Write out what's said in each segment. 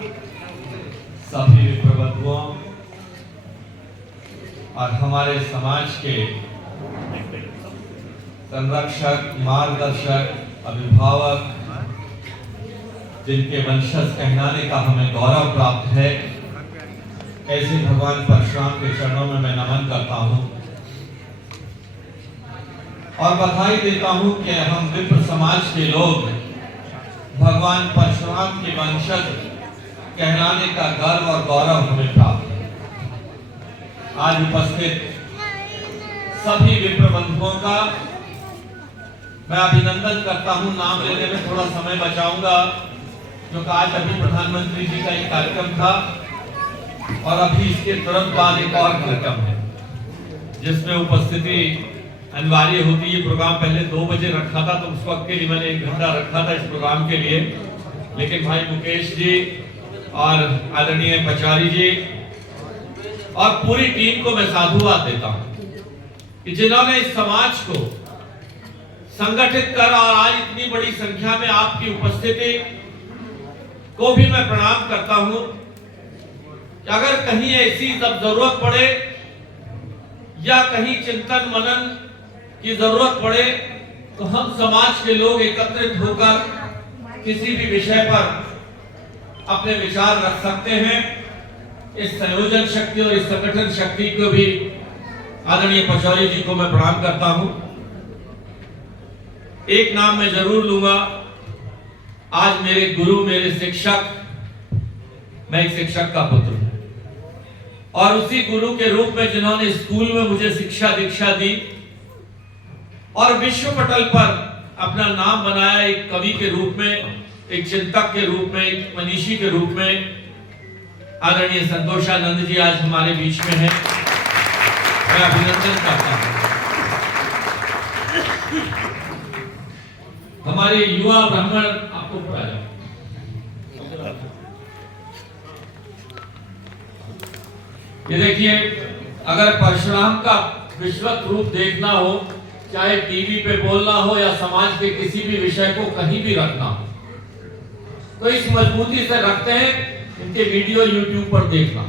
सभी प्रबंधकों और हमारे समाज के संरक्षक, मार्गदर्शक, अभिभावक, जिनके वंशज कहलाने का हमें गौरव प्राप्त है, ऐसे भगवान परशुराम के चरणों में मैं नमन करता हूं और बधाई देता हूं कि हम विप्र समाज के लोग भगवान परशुराम के वंशज कहलाने का गर्व और गौरव हमें प्राप्त है। आज उपस्थित सभी विप्र बंधुओं का मैं अभिनंदन करता हूं। नाम लेने में थोड़ा समय बचाऊंगा क्योंकि आज अभी प्रधानमंत्री जी का एक कार्यक्रम था और अभी इसके तुरंत बाद एक और कार्यक्रम है जिसमें उपस्थिति अनिवार्य होती है। प्रोग्राम पहले 2 बजे रखा था तो उस वक्त के लिए मैंने 1 घंटा रखा था इस प्रोग्राम के लिए, लेकिन भाई मुकेश जी और आदरणीय पचारी जी और पूरी टीम को मैं साधुवाद देता हूं कि जिन्होंने इस समाज को संगठित कर और आज इतनी बड़ी संख्या में आपकी उपस्थिति को भी मैं प्रणाम करता हूं कि अगर कहीं ऐसी जब जरूरत पड़े या कहीं चिंतन मनन की जरूरत पड़े तो हम समाज के लोग एकत्रित होकर किसी भी विषय पर अपने विचार रख सकते हैं। इस संयोजन शक्ति और इस संगठन शक्ति को भी आदरणीय पचौरी जी को मैं प्रणाम करता हूं। एक नाम मैं जरूर लूंगा, आज मेरे गुरु, मेरे शिक्षक, मैं एक शिक्षक का पुत्र हूं और उसी गुरु के रूप में जिन्होंने स्कूल में मुझे शिक्षा दीक्षा दी और विश्व पटल पर अपना नाम बनाया, एक कवि के रूप में, एक चिंतक के रूप में, एक मनीषी के रूप में, आदरणीय संतोषानंद जी आज हमारे बीच में हैं। मैं अभिनंदन करता हूं। हमारे युवा ब्राह्मण आपको पढ़ाया, ये देखिए, अगर परशुराम का विश्वत रूप देखना हो, चाहे टीवी पे बोलना हो या समाज के किसी भी विषय को कहीं भी रखना हो, तो इस मजबूती से रखते हैं। इनके वीडियो YouTube पर देखना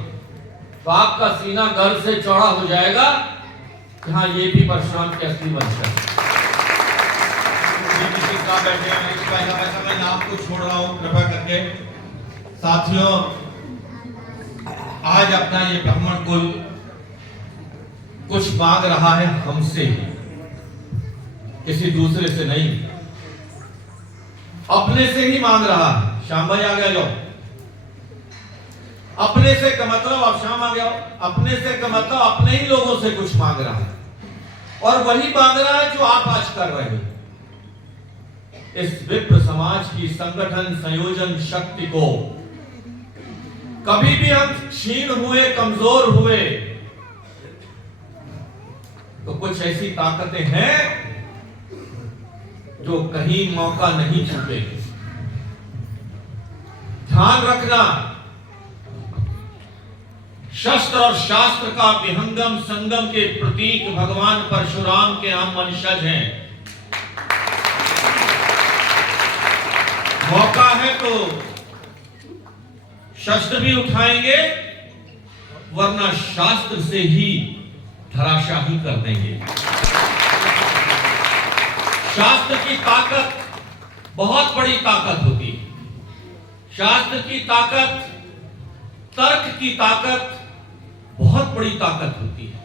तो आपका सीना गर्व से चौड़ा हो जाएगा कि हाँ, ये भी परशुराम के असली वंशज है। बैठे हैं, मैं नाम को छोड़ रहा हूं कृपया करके। साथियों, आज अपना ये ब्राह्मण कुल कुछ मांग रहा है हमसे ही, किसी दूसरे से नहीं, अपने से ही मांग रहा है। श्याम भाई आ गया, लो। अपने से का मतलब, अब शाम आ गया, अपने से का मतलब अपने ही लोगों से कुछ मांग रहा है और वही मांग रहा है जो आप आज कर रहे हैं। इस विप्र समाज की संगठन संयोजन शक्ति को कभी भी हम क्षीण हुए, कमजोर हुए तो कुछ ऐसी ताकतें हैं जो कहीं मौका नहीं छूटेगी। ध्यान रखना, शस्त्र और शास्त्र का विहंगम संगम के प्रतीक भगवान परशुराम के हम वंशज हैं। मौका है तो शस्त्र भी उठाएंगे वरना शास्त्र से ही धराशाही कर देंगे। शास्त्र की ताकत बहुत बड़ी ताकत होती है। शास्त्र की ताकत, तर्क की ताकत बहुत बड़ी ताकत होती है।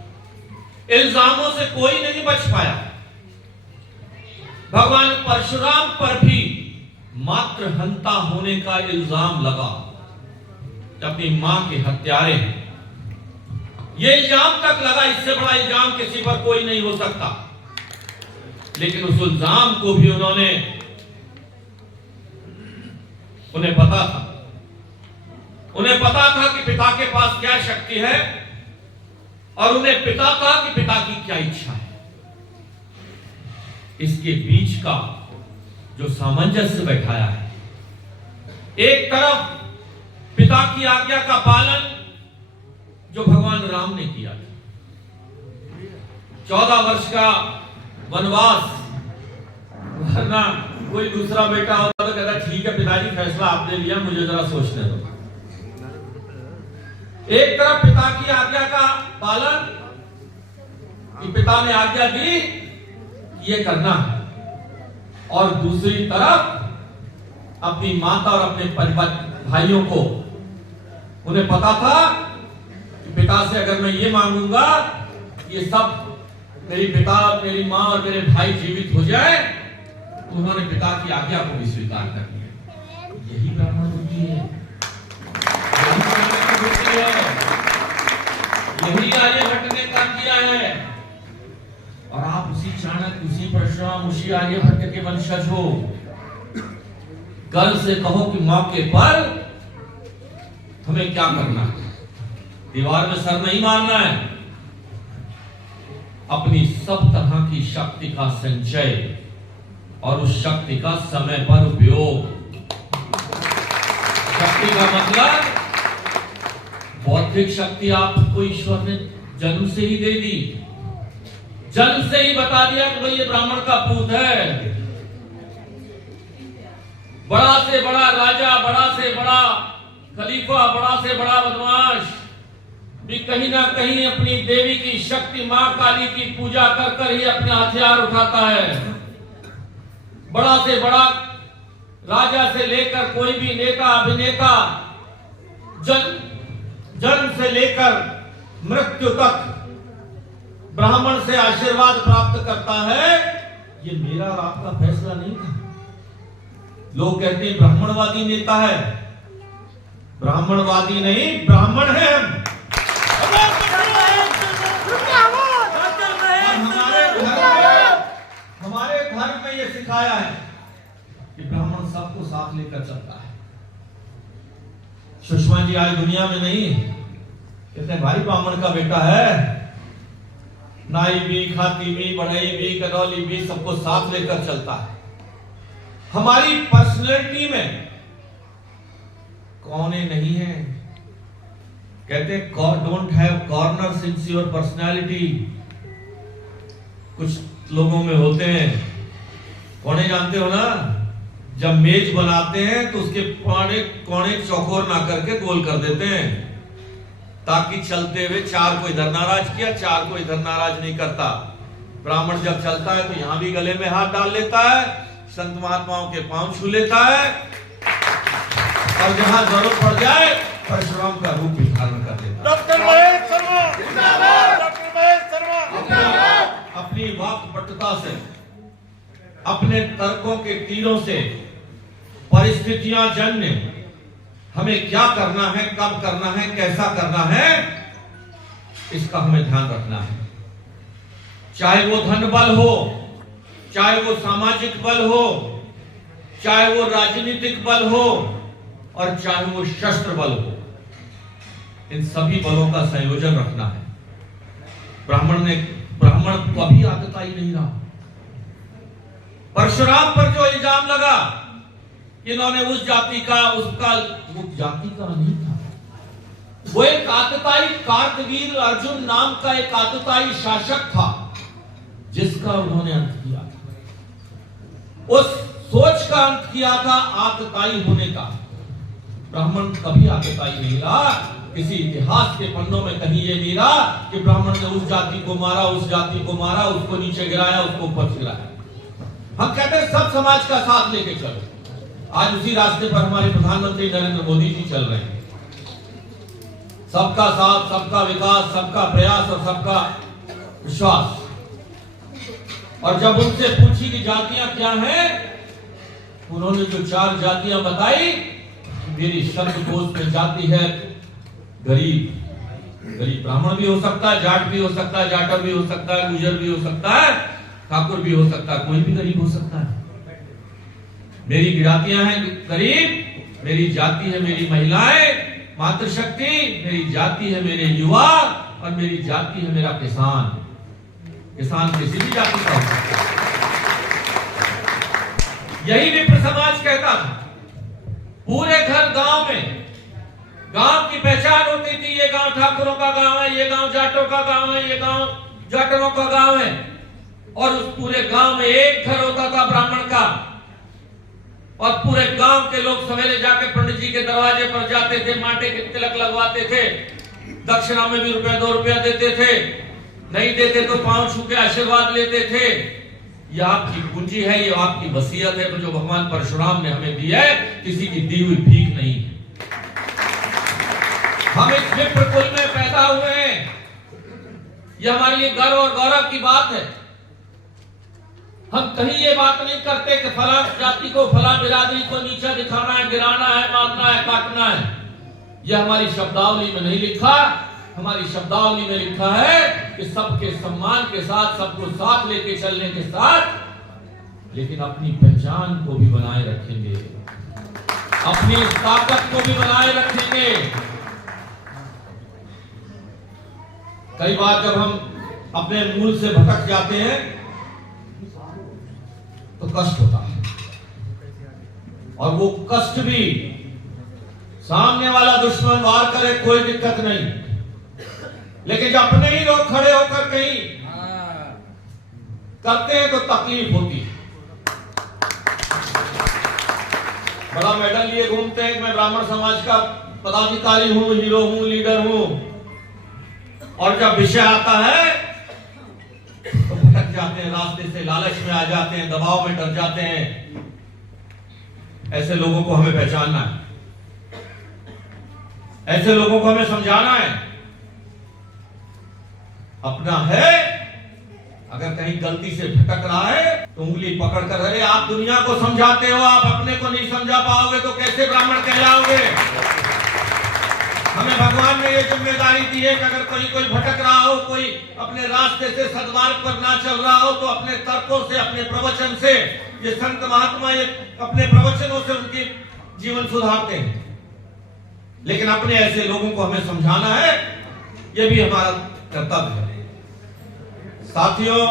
इल्जामों से कोई नहीं बच पाया। भगवान परशुराम पर भी मात्र हंता होने का इल्जाम लगा, अपनी मां के हत्यारे हैं। यह इल्जाम तक लगा, इससे बड़ा इल्जाम किसी पर कोई नहीं हो सकता। लेकिन उस इल्जाम को भी उन्हें पता था कि पिता के पास क्या शक्ति है और उन्हें पता था कि पिता की क्या इच्छा है। इसके बीच का जो सामंजस्य बैठाया है, एक तरफ पिता की आज्ञा का पालन जो भगवान राम ने किया था, 14 वर्ष का वनवास, वरना कोई दूसरा बेटा होता तो कहता ठीक है पिताजी फैसला आपने लिया, मुझे जरा सोचने दो। एक तरफ पिता की आज्ञा का पालन, कि पिता ने आज्ञा दी ये करना है, और दूसरी तरफ अपनी माता और अपने परिवार भाइयों को, उन्हें पता था कि पिता से अगर मैं ये मांगूंगा ये सब मेरी पिता, मेरी माँ और मेरे भाई जीवित हो जाए, तो उन्होंने पिता की आज्ञा को भी स्वीकार कर लिया। यही ब्राह्मण बुद्धि है, यही आर्यभट्ट ने काम किया है। और आप उसी चाणक्य, उसी परशुराम, उसी आर्यभट्ट के वंशज हो। कल से कहो कि मौके पर हमें क्या करना है, दीवार में सर नहीं मारना है, अपनी सब तरह की शक्ति का संचय और उस शक्ति का समय पर उपयोग। शक्ति का मतलब बौद्धिक शक्ति आपको ईश्वर ने जन्म से ही दे दी, जन्म से ही बता दिया कि भाई ये ब्राह्मण का पूत है। बड़ा से बड़ा राजा, बड़ा से बड़ा खलीफा, बड़ा से बड़ा बदमाश भी कहीं ना कहीं अपनी देवी की शक्ति मां काली की पूजा कर कर ही अपने हथियार उठाता है। बड़ा से बड़ा राजा से लेकर कोई भी नेता, अभिनेता, जन्म से लेकर मृत्यु तक ब्राह्मण से आशीर्वाद प्राप्त करता है। ये मेरा और आपका फैसला नहीं था। लोग कहते हैं ब्राह्मणवादी नेता है, ब्राह्मणवादी नहीं, ब्राह्मण है हम। हमारे घर में ये सिखाया है कि ब्राह्मण सबको साथ लेकर चलता है। सुषमा जी आज दुनिया में नहीं, कहते हैं भाई ब्राह्मण का बेटा है, नाई भी, खाती भी, बढ़ई भी, कदौली भी, सबको साथ लेकर चलता है। हमारी पर्सनैलिटी में कौने नहीं है। कहते don't have corners in your personality. कुछ लोगों में होते हैं, कौने जानते हो ना, जब मेज बनाते हैं तो उसके कोने चौकोर ना करके गोल कर देते हैं, ताकि चलते हुए चार को इधर नाराज किया, चार को इधर नाराज नहीं करता। ब्राह्मण जब चलता है तो यहां भी गले में हाथ डाल लेता है, संत महात्माओं के पांव छू लेता है, और जहां जरूरत पड़ जाए परशुराम का रूप भी धारण कर लेता है। डॉक्टर महेश शर्मा जिंदाबाद, डॉक्टर महेश शर्मा जिंदाबाद। अपनी वाक्पटुता से, अपने तर्कों के तीरों से, परिस्थितियां जन्य हमें क्या करना है, कब करना है, कैसा करना है, इसका हमें ध्यान रखना है। चाहे वो धन बल हो, चाहे वो सामाजिक बल हो, चाहे वो राजनीतिक बल हो, और चाहे वो शस्त्र बल हो, इन सभी बलों का संयोजन रखना है। ब्राह्मण कभी आतताई नहीं रहा। परशुराम पर जो इल्जाम लगा, इन्होंने उस जाति का, उसका, वो जाति का नहीं था, वो एक आतताई कार्तवीर अर्जुन नाम का एक आतताई शासक था, जिसका उन्होंने अंत किया था। उस सोच का अंत किया था आतताई होने का। ब्राह्मण कभी आतताई नहीं रहा। किसी इतिहास के पन्नों में कहीं ये नहीं रहा कि ब्राह्मण ने उस जाति को मारा, उस जाति को मारा, उसको नीचे गिराया, उसको ऊपर गिराया। हम कहते हैं सब समाज का साथ लेके चलो। आज उसी रास्ते पर हमारे प्रधानमंत्री नरेंद्र मोदी जी चल रहे हैं। सबका साथ, सबका विकास, सबका प्रयास और सबका विश्वास। और जब उनसे पूछी कि जातियां क्या हैं, उन्होंने जो 4 जातियां बताई, मेरी शब्दकोश में जाति है गरीब। गरीब ब्राह्मण भी हो सकता है, जाट भी हो सकता है, जाटव भी हो सकता है, गुजर भी हो सकता है, ठाकुर भी हो सकता है, कोई भी गरीब हो सकता है। मेरी जातियां हैं गरीब, मेरी जाति है मेरी महिलाएं, मातृशक्ति, मेरी जाति है मेरे युवा, और मेरी जाति है मेरा किसान। किसान किसी भी जाति का हो सकता है। यही विप्र समाज कहता था। पूरे घर गांव में, गांव की पहचान होती थी, ये गांव ठाकुरों का गांव है, ये गांव जाटों का गांव है, ये गांव जाटरों का गांव है। और उस पूरे गांव में एक घर होता था ब्राह्मण का, और पूरे गांव के लोग सवेरे जाके पंडित जी के दरवाजे पर जाते थे, माटे के तिलक लगवाते थे, दक्षिणा में भी रुपया 2 रुपया देते थे, नहीं देते तो पांव छू के आशीर्वाद लेते थे। ये आपकी पूंजी है, ये आपकी वसीयत है जो भगवान परशुराम ने हमें दी है, किसी की दी हुई भीख नहीं है। हम इस विप्र कुल में पैदा हुए हैं, यह हमारे लिए गर्व और गौरव की बात है। हम कहीं ये बात नहीं करते कि फला जाति को, फला बिरादरी को नीचा दिखाना है, गिराना है, मारना है, काटना है। यह हमारी शब्दावली में नहीं लिखा। हमारी शब्दावली में लिखा है कि सबके सम्मान के साथ, सबको साथ लेके चलने के साथ, लेकिन अपनी पहचान को भी बनाए रखेंगे, अपनी ताकत को भी बनाए रखेंगे। कई बार जब हम अपने मूल से भटक जाते हैं तो कष्ट होता है, और वो कष्ट भी सामने वाला दुश्मन वार करे कोई दिक्कत नहीं, लेकिन जब अपने ही लोग खड़े होकर कहीं करते हैं तो तकलीफ होती है। बड़ा मेडल लिए घूमते हैं, मैं ब्राह्मण समाज का पदाधिकारी हूं, हीरो हूं, लीडर हूं, और जब विषय आता है तो भटक जाते हैं रास्ते से, लालच में आ जाते हैं, दबाव में डर जाते हैं। ऐसे लोगों को हमें पहचानना है, ऐसे लोगों को हमें समझाना है। अपना है, अगर कहीं गलती से भटक रहा है तो उंगली पकड़कर, अरे आप दुनिया को समझाते हो, आप अपने को नहीं समझा पाओगे तो कैसे ब्राह्मण कहलाओगे। हमें भगवान ने ये जिम्मेदारी दी है कि अगर कोई भटक रहा हो, कोई अपने रास्ते से सद्मार्ग पर ना चल रहा हो, तो अपने तर्कों से, अपने प्रवचन से, ये संत महात्मा ये अपने प्रवचनों से उनकी जीवन सुधारते हैं। लेकिन अपने ऐसे लोगों को हमें समझाना है, ये भी हमारा कर्तव्य है। साथियों,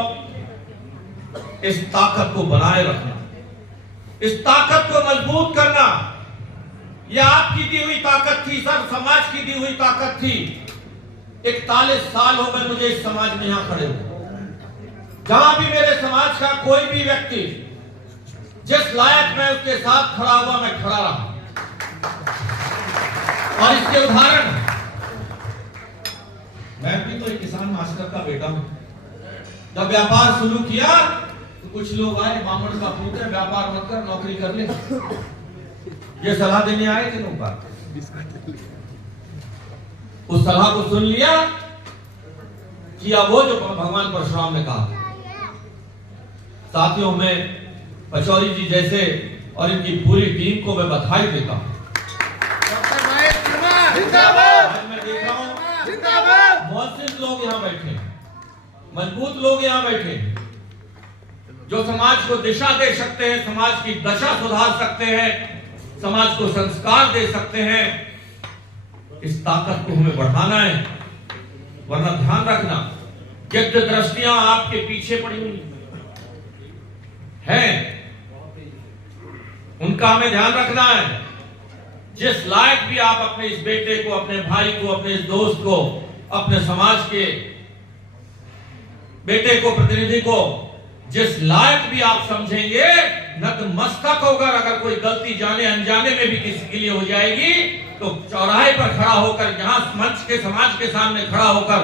इस ताकत को बनाए रखना, इस ताकत को मजबूत करना, यह आपकी दी हुई ताकत थी, सब समाज की दी हुई ताकत थी। 41 साल हो गए मुझे इस समाज में यहां खड़े हुए। जहां भी मेरे समाज का कोई भी व्यक्ति जिस लायक मैं उसके साथ खड़ा हुआ, मैं खड़ा रहा। और इसके उदाहरण, मैं भी तो एक किसान मास्टर का बेटा हूं। जब व्यापार शुरू किया तो कुछ लोग आए, ब्राह्मण का पुत्र है, व्यापार मत कर, नौकरी कर ले, ये सलाह देने आए थे लोग। उस सलाह को सुन लिया, किया वो जो भगवान परशुराम ने कहा। साथियों, मैं पचौरी जी जैसे और इनकी पूरी टीम को मैं बधाई देता हूं। आज मैं देख रहा हूं मौजूद लोग यहां बैठे हैं, मजबूत लोग यहां बैठे हैं, जो समाज को दिशा दे सकते हैं, समाज की दशा सुधार सकते हैं, समाज को संस्कार दे सकते हैं। इस ताकत को हमें बढ़ाना है, वरना ध्यान रखना, यज्ञ दृष्टियां आपके पीछे पड़ी हुई हैं, उनका हमें ध्यान रखना है। जिस लायक भी आप अपने इस बेटे को, अपने भाई को, अपने इस दोस्त को, अपने समाज के बेटे को, प्रतिनिधि को, जिस लायक भी आप समझेंगे, नतमस्तक होकर अगर कोई गलती जाने अनजाने में भी किसी के लिए हो जाएगी तो चौराहे पर खड़ा होकर, यहां मंच के समाज के सामने खड़ा होकर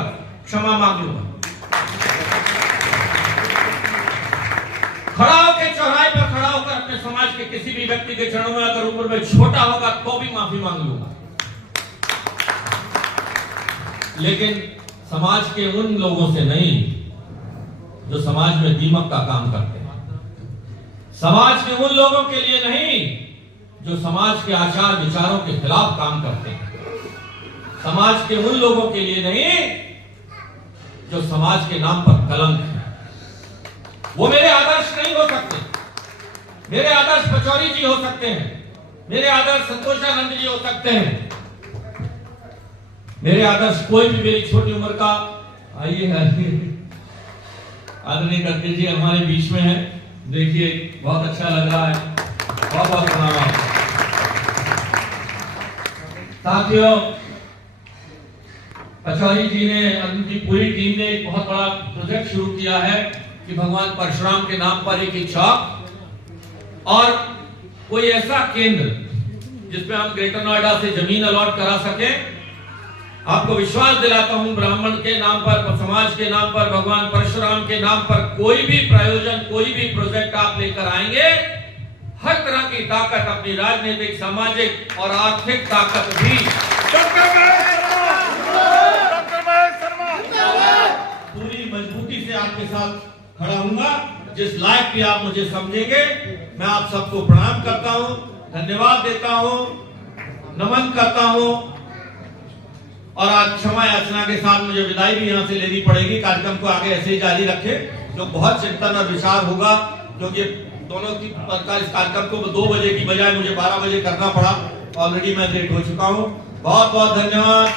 क्षमा मांग लूंगा। खड़ा होकर चौराहे पर खड़ा होकर अपने समाज के किसी भी व्यक्ति के चरणों में अगर उम्र में छोटा होगा तो भी माफी मांग लूंगा। लेकिन समाज के उन लोगों से नहीं जो समाज में दीमक का काम करते हैं, समाज के उन लोगों के लिए नहीं जो समाज के आचार विचारों के खिलाफ काम करते हैं, समाज के उन लोगों के लिए नहीं जो समाज के नाम पर कलंक है। वो मेरे आदर्श नहीं हो सकते। मेरे आदर्श पचौरी जी हो सकते हैं, मेरे आदर्श संतोषानंद जी हो सकते हैं, मेरे आदर्श कोई भी मेरी छोटी उम्र का, आइए आदरणीय करके जी हमारे बीच में है, देखिए बहुत अच्छा लग रहा है, बहुत बहुत धन्यवाद। साथियों, पचौरी जी ने, उनकी पूरी टीम ने एक बहुत बड़ा प्रोजेक्ट शुरू किया है कि भगवान परशुराम के नाम पर एक चौक और कोई ऐसा केंद्र जिसमें हम ग्रेटर नोएडा से जमीन अलॉट करा सके आपको विश्वास दिलाता हूं, ब्राह्मण के नाम पर, समाज के नाम पर, भगवान परशुराम के नाम पर कोई भी प्रयोजन, कोई भी प्रोजेक्ट आप लेकर आएंगे, हर तरह की ताकत, अपनी राजनीतिक, सामाजिक और आर्थिक ताकत भी पूरी मजबूती से आपके साथ खड़ा हूंगा। जिस लायक भी आप मुझे समझेंगे, मैं आप सबको प्रणाम करता हूं, धन्यवाद देता हूं, नमन करता हूं। और आज क्षमा याचना के साथ मुझे विदाई भी यहां से लेनी पड़ेगी। कार्यक्रम को आगे ऐसे ही जारी रखें, जो बहुत चिंतन और विचार होगा, क्योंकि दोनों की प्रकार इस कार्यक्रम को 2 बजे की बजाय मुझे 12 बजे करना पड़ा। ऑलरेडी मैं लेट हो चुका हूं। बहुत बहुत धन्यवाद।